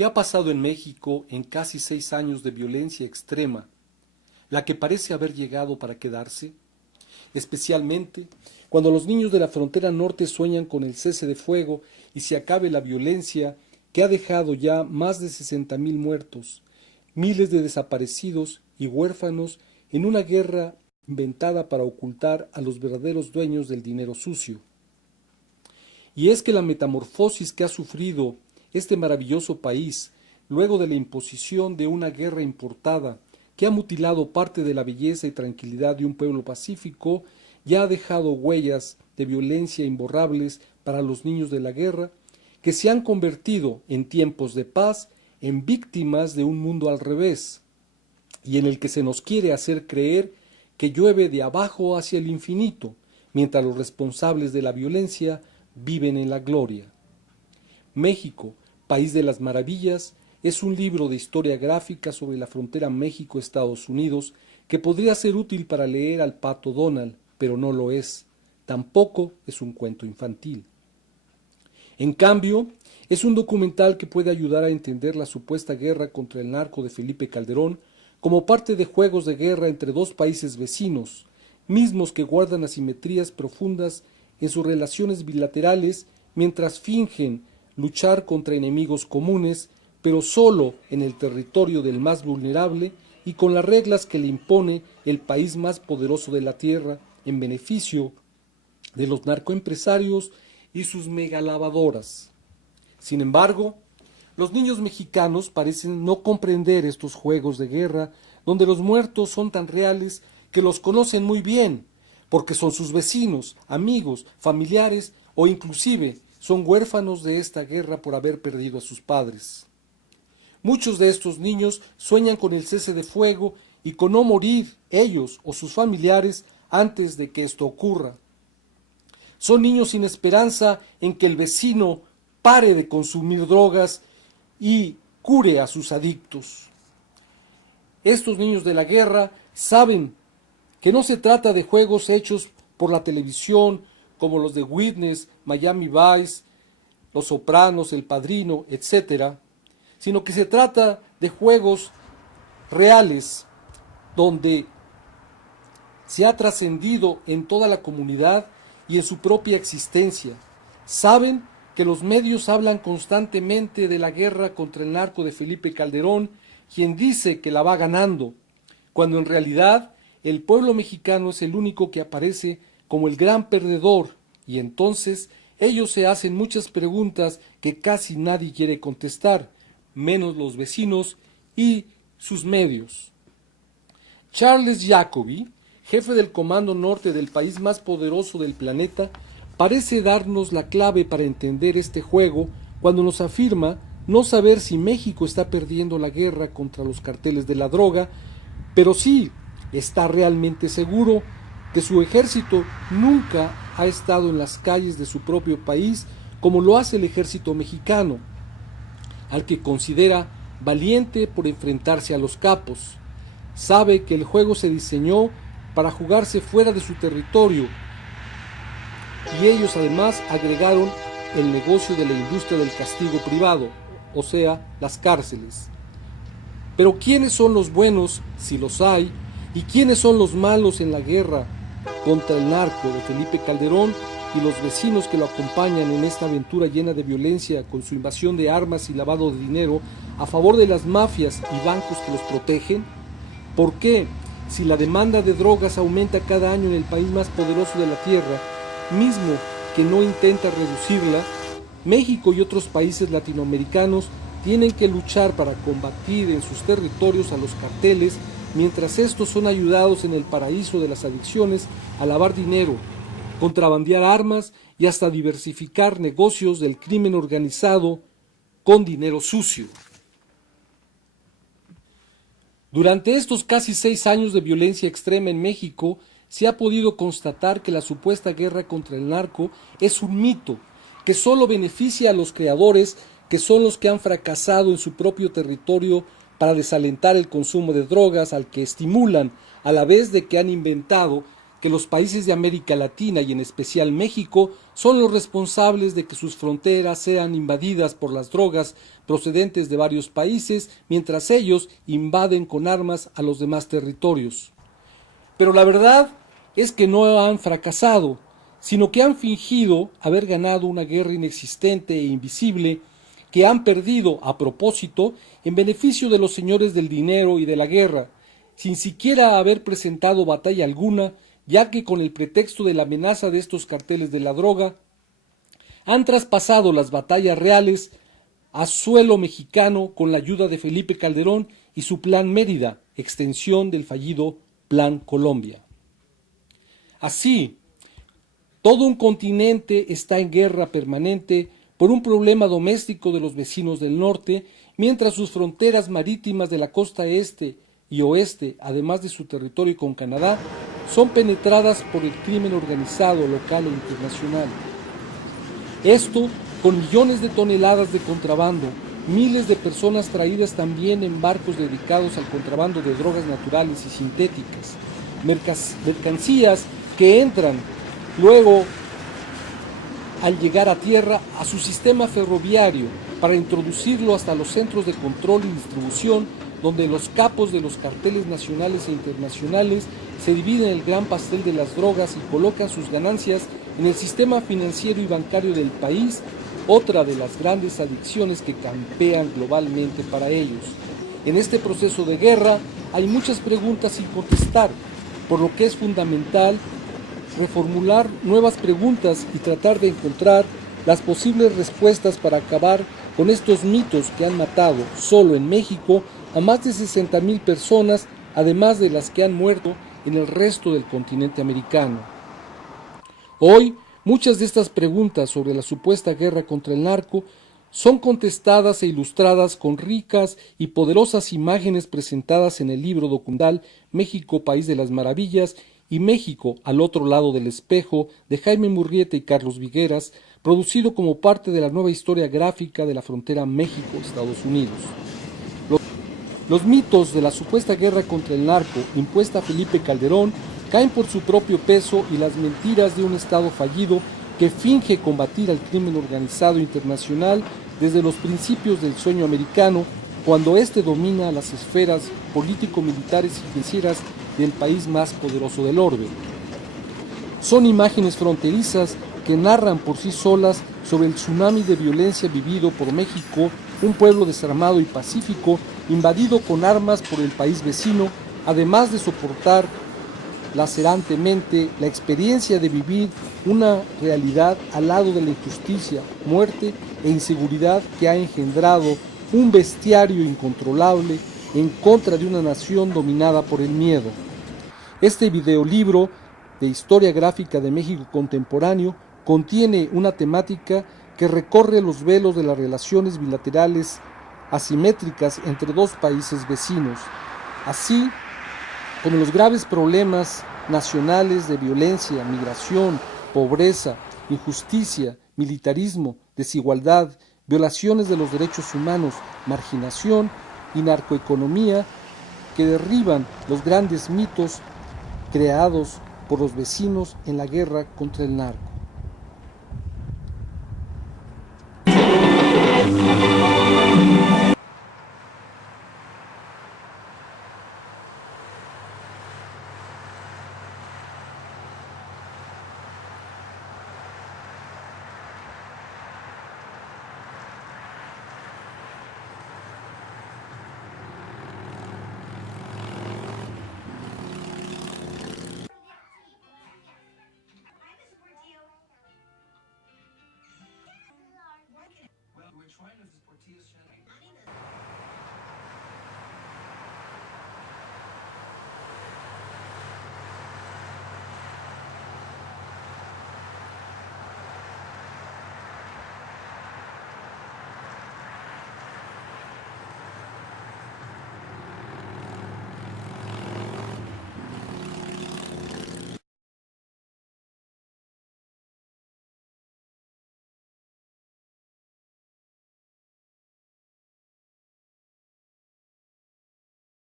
¿Qué ha pasado en México en casi 6 años de violencia extrema, la que parece haber llegado para quedarse? Especialmente cuando los niños de la frontera norte sueñan con el cese de fuego y se acabe la violencia que ha dejado ya más de 60,000 muertos, miles de desaparecidos y huérfanos en una guerra inventada para ocultar a los verdaderos dueños del dinero sucio. Y es que la metamorfosis que ha sufrido este maravilloso país, luego de la imposición de una guerra importada que ha mutilado parte de la belleza y tranquilidad de un pueblo pacífico, ya ha dejado huellas de violencia imborrables para los niños de la guerra, que se han convertido en tiempos de paz en víctimas de un mundo al revés, y en el que se nos quiere hacer creer que llueve de abajo hacia el infinito, mientras los responsables de la violencia viven en la gloria. México, país de las maravillas, es un libro de historia gráfica sobre la frontera México-Estados Unidos que podría ser útil para leer al Pato Donald, pero no lo es. Tampoco es un cuento infantil. En cambio, es un documental que puede ayudar a entender la supuesta guerra contra el narco de Felipe Calderón como parte de juegos de guerra entre dos países vecinos, mismos que guardan asimetrías profundas en sus relaciones bilaterales mientras fingen luchar contra enemigos comunes, pero solo en el territorio del más vulnerable y con las reglas que le impone el país más poderoso de la tierra en beneficio de los narcoempresarios y sus megalavadoras. Sin embargo, los niños mexicanos parecen no comprender estos juegos de guerra donde los muertos son tan reales que los conocen muy bien, porque son sus vecinos, amigos, familiares o inclusive son huérfanos de esta guerra por haber perdido a sus padres. Muchos de estos niños sueñan con el cese de fuego y con no morir ellos o sus familiares antes de que esto ocurra. Son niños sin esperanza en que el vecino pare de consumir drogas y cure a sus adictos. Estos niños de la guerra saben que no se trata de juegos hechos por la televisión como los de Witness, Miami Vice, Los Sopranos, El Padrino, etc., sino que se trata de juegos reales donde se ha trascendido en toda la comunidad y en su propia existencia. Saben que los medios hablan constantemente de la guerra contra el narco de Felipe Calderón, quien dice que la va ganando, cuando en realidad el pueblo mexicano es el único que aparece como el gran perdedor, y entonces ellos se hacen muchas preguntas que casi nadie quiere contestar, menos los vecinos y sus medios. Charles Jacoby, jefe del Comando Norte del país más poderoso del planeta, parece darnos la clave para entender este juego cuando nos afirma no saber si México está perdiendo la guerra contra los carteles de la droga, pero sí está realmente seguro que su ejército nunca ha estado en las calles de su propio país como lo hace el ejército mexicano, al que considera valiente por enfrentarse a los capos. Sabe que el juego se diseñó para jugarse fuera de su territorio y ellos además agregaron el negocio de la industria del castigo privado, o sea, las cárceles. Pero ¿quiénes son los buenos, si los hay, y quiénes son los malos en la guerra contra el narco de Felipe Calderón y los vecinos que lo acompañan en esta aventura llena de violencia con su invasión de armas y lavado de dinero a favor de las mafias y bancos que los protegen? ¿Por qué, si la demanda de drogas aumenta cada año en el país más poderoso de la tierra, mismo que no intenta reducirla, México y otros países latinoamericanos tienen que luchar para combatir en sus territorios a los carteles, mientras estos son ayudados en el paraíso de las adicciones a lavar dinero, contrabandear armas y hasta diversificar negocios del crimen organizado con dinero sucio? Durante estos casi 6 años de violencia extrema en México, se ha podido constatar que la supuesta guerra contra el narco es un mito, que solo beneficia a los creadores, que son los que han fracasado en su propio territorio para desalentar el consumo de drogas al que estimulan, a la vez de que han inventado que los países de América Latina y en especial México son los responsables de que sus fronteras sean invadidas por las drogas procedentes de varios países, mientras ellos invaden con armas a los demás territorios. Pero la verdad es que no han fracasado, sino que han fingido haber ganado una guerra inexistente e invisible que han perdido a propósito en beneficio de los señores del dinero y de la guerra, sin siquiera haber presentado batalla alguna, ya que con el pretexto de la amenaza de estos carteles de la droga, han traspasado las batallas reales a suelo mexicano con la ayuda de Felipe Calderón y su Plan Mérida, extensión del fallido Plan Colombia. Así, todo un continente está en guerra permanente por un problema doméstico de los vecinos del norte, mientras sus fronteras marítimas de la costa este y oeste, además de su territorio con Canadá, son penetradas por el crimen organizado local e internacional. Esto con millones de toneladas de contrabando, miles de personas traídas también en barcos dedicados al contrabando de drogas naturales y sintéticas, mercancías que entran luego, al llegar a tierra, a su sistema ferroviario para introducirlo hasta los centros de control y distribución, donde los capos de los carteles nacionales e internacionales se dividen el gran pastel de las drogas y colocan sus ganancias en el sistema financiero y bancario del país, otra de las grandes adicciones que campean globalmente para ellos. En este proceso de guerra hay muchas preguntas sin contestar, por lo que es fundamental reformular nuevas preguntas y tratar de encontrar las posibles respuestas para acabar con estos mitos que han matado solo en México a más de 60,000 personas, además de las que han muerto en el resto del continente americano. Hoy, muchas de estas preguntas sobre la supuesta guerra contra el narco son contestadas e ilustradas con ricas y poderosas imágenes presentadas en el libro documental México, País de las Maravillas y México, al otro lado del espejo, de Jaime Murrieta y Carlos Vigueras, producido como parte de la nueva historia gráfica de la frontera México-Estados Unidos. Los mitos de la supuesta guerra contra el narco impuesta a Felipe Calderón caen por su propio peso y las mentiras de un Estado fallido que finge combatir al crimen organizado internacional desde los principios del sueño americano, cuando éste domina las esferas político-militares y financieras del país más poderoso del orbe. Son imágenes fronterizas que narran por sí solas sobre el tsunami de violencia vivido por México, un pueblo desarmado y pacífico, invadido con armas por el país vecino, además de soportar lacerantemente la experiencia de vivir una realidad al lado de la injusticia, muerte e inseguridad que ha engendrado un bestiario incontrolable en contra de una nación dominada por el miedo. Este videolibro de historia gráfica de México contemporáneo contiene una temática que recorre los velos de las relaciones bilaterales asimétricas entre dos países vecinos, así como los graves problemas nacionales de violencia, migración, pobreza, injusticia, militarismo, desigualdad, violaciones de los derechos humanos, marginación y narcoeconomía que derriban los grandes mitos creados por los vecinos en la guerra contra el narco.